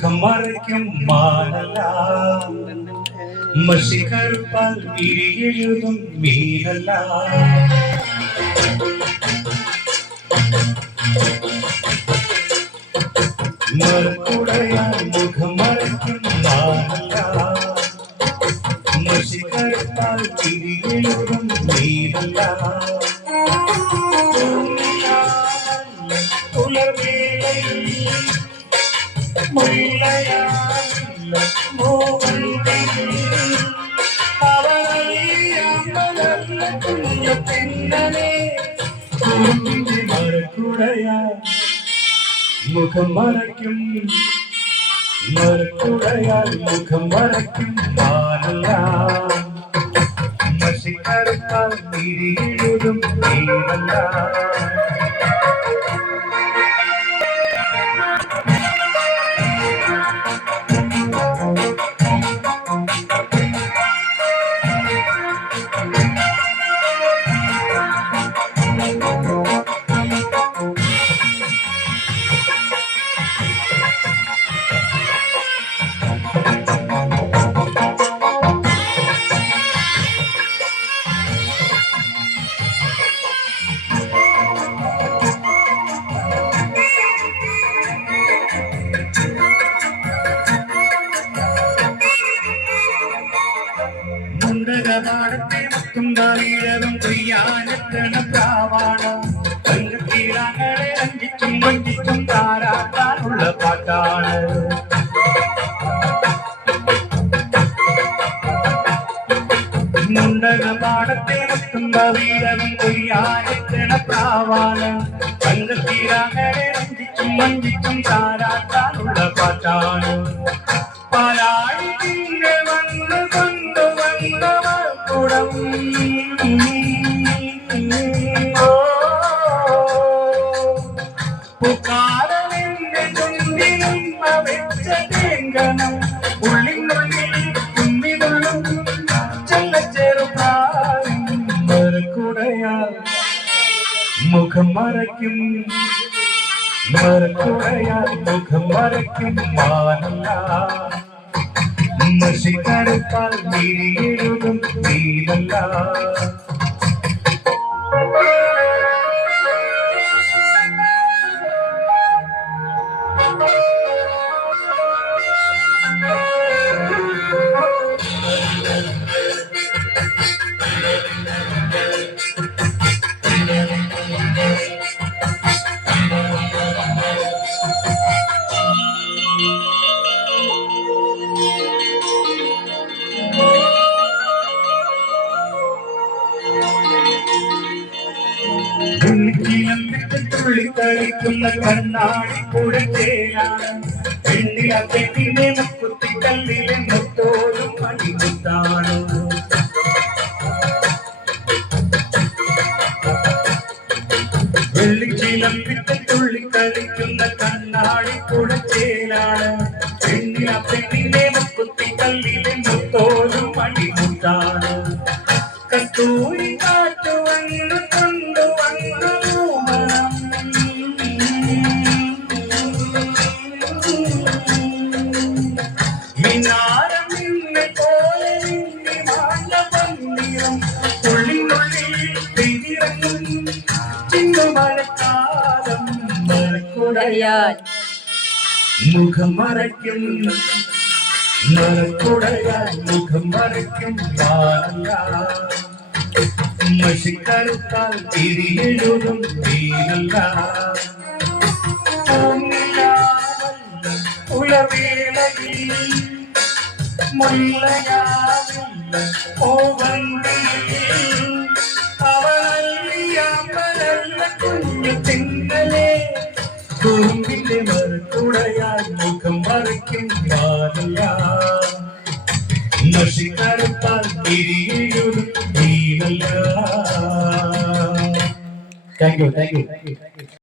முகம் மறைக்கும் மானலாம் மசி கருப்பால் விழி எழுதும் மீனலாம் மறுக்குடையால் முகம் மறைக்கும் மானலாம் மசி கருப்பால் விழி எழுதும் மீனலாம் உலவேலை முல்லையால் மோகந்தை அவரையம்பலல்ல குஞ்ச பின்னனே மறுக்குடையால் முகம் மறைக்கும் மறுக்குடையால் முகம் மறைக்கும் மானலாம் மசி கருப்பால் விழி எழுதும் மீனலாம் മുണ്ടകവാടത്തെ മുത്തുണ്ടായിരവും കൊയ്യാനെത്തണ പ്രാവാണം തീരാങ്ങളെ അഞ്ചിച്ചും വഞ്ചിച്ചും താരാട്ടാനുള്ള പാട്ടാണ് മുണ്ടകവാടത്തെ മുത്തുണ്ടായിരവും കൊയ്യാനെത്തണ പ്രാവാണം തീരാങ്ങളെ അഞ്ചിച്ചും വഞ്ചിച്ചും താരാട്ടാനുള്ള പാട്ടാണ് പാലാഴി പിന്നെ വന്ന് കൊണ്ടുവന്നവക്കുടം പുക്കാരനെന്റെ ചുണ്ടിലും വെച്ച തേങ്കണം ഉള്ളിനുള്ളിൽ കുന്നിനുള്ളും ചെല്ലച്ചെറുപ്രായം മറുകുടയാൽ മുഖം മറയ്ക്കും മറുകുടയാൽ മുഖം മറയ്ക്കും മാനല്ല മഷി കറുപ്പാൽ വിഴി എഴുതും നീലല്ല തുള്ളിക്കളിക്കുന്ന കണ്ണാടി കുഴച്ചേരാണ് പെണ്ണില പെണ്ണിനെ മുക്കുത്തിക്കല്ലിലെ മുത്തോലും മണിമുത്താണ് വെള്ളിച്ചിലമ്പിട്ട് തുള്ളിക്കളിക്കുന്ന കണ്ണാടി കുഴച്ചേരാണ് പെണ്ണില പെണ്ണിനെ മുക്കുത്തിക്കല്ലിലെ മുത്തോലും മണിമുത്താണ് കസ്തൂരി കാറ്റു വന്ന് കൊണ്ടുവന്നു മുഖം മറയ്ക്കും മറക്കുടയാൽ മുഖം മറയ്ക്കും മഷിക്കറുത്താൽ തിരിയെഴുതും തീരല്ല ഉലവേളയിൽ മുല്ലയാവില്ല ഓവന്തിയിൽ അവളല്ലിയാമ്പലല്ല കുഞ്ഞു തിന്നലേ കുറുമ്പിന്റെ മറുകുടയാൽ മുഖം മറയ്ക്കും മാറില്ല മഷിക്കറുത്താൽ തിരിയെഴുതും തീരല്ല. Thank you.